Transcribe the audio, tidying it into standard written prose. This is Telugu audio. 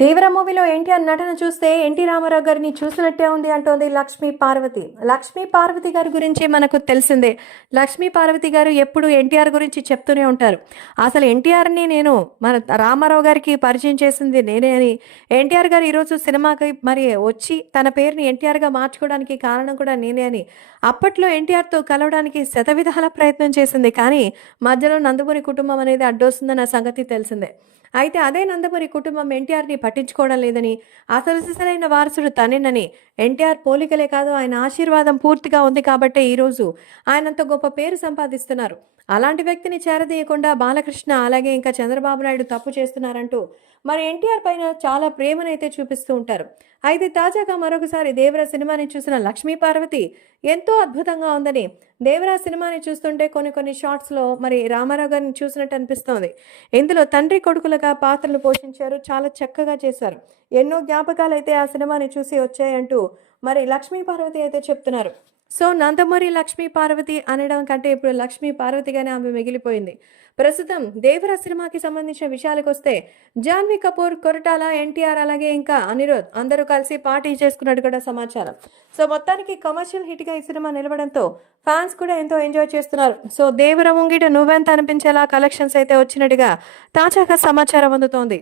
దేవర మూవీలో ఎన్టీఆర్ నటన చూస్తే ఎన్టీ రామారావు గారిని చూసినట్టే ఉంది అంటోంది లక్ష్మీ పార్వతి. లక్ష్మీ పార్వతి గారి గురించి మనకు తెలిసిందే. లక్ష్మీ పార్వతి గారు ఎప్పుడు ఎన్టీఆర్ గురించి చెప్తూనే ఉంటారు. అసలు ఎన్టీఆర్ని నేను మన రామారావు గారికి పరిచయం చేసింది నేనే అని, ఎన్టీఆర్ గారు ఈరోజు సినిమాకి మరి వచ్చి తన పేరుని ఎన్టీఆర్గా మార్చుకోవడానికి కారణం కూడా నేనే అని అప్పట్లో ఎన్టీఆర్తో కలవడానికి శతవిధాల ప్రయత్నం చేసింది. కానీ మధ్యలో నందమూరి కుటుంబం అనేది అడ్డొస్తుందన్న సంగతి తెలిసిందే. అయితే అదే నందమూరి కుటుంబం ఎన్టీఆర్ని పట్టించుకోవడం లేదని, అసలు సిసలైన వారసుడు తనేనని, ఎన్టీఆర్ పోలికలే కాదు ఆయన ఆశీర్వాదం పూర్తిగా ఉంది కాబట్టే ఈరోజు ఆయనంత గొప్ప పేరు సంపాదిస్తున్నారు. అలాంటి వ్యక్తిని చేరదీయకుండా బాలకృష్ణ అలాగే ఇంకా చంద్రబాబు నాయుడు తప్పు చేస్తున్నారంటూ మరి ఎన్టీఆర్ పైన చాలా ప్రేమనైతే చూపిస్తూ ఉంటారు. అయితే తాజాగా మరొకసారి దేవరా సినిమాని చూసిన లక్ష్మీ పార్వతి ఎంతో అద్భుతంగా ఉందని, దేవరా సినిమాని చూస్తుంటే కొన్ని షార్ట్స్లో మరి రామారావు గారిని చూసినట్టు అనిపిస్తోంది. ఇందులో తండ్రి కొడుకులుగా పాత్రలు పోషించారు, చాలా చక్కగా చేశారు. ఎన్నో జ్ఞాపకాలు అయితే ఆ సినిమాని చూసి వచ్చాయంటూ మరి లక్ష్మీ పార్వతి అయితే చెప్తున్నారు. సో నందమూరి లక్ష్మీ పార్వతి అనడం కంటే ఇప్పుడు లక్ష్మీ పార్వతిగానే ఆమె మిగిలిపోయింది. ప్రస్తుతం దేవరా సినిమాకి సంబంధించిన విషయాలకు వస్తే జాన్వీ కపూర్, కొరటాల, ఎన్టీఆర్ అలాగే ఇంకా అనిరుద్ అందరూ కలిసి పార్టీ చేసుకున్నట్టు కూడా సమాచారం. సో మొత్తానికి కమర్షియల్ హిట్గా ఈ సినిమా నిలవడంతో ఫ్యాన్స్ కూడా ఎంతో ఎంజాయ్ చేస్తున్నారు. సో దేవర ముంగిట నువ్వెంత అనిపించేలా కలెక్షన్స్ అయితే వచ్చినట్టుగా తాజాగా సమాచారం అందుతోంది.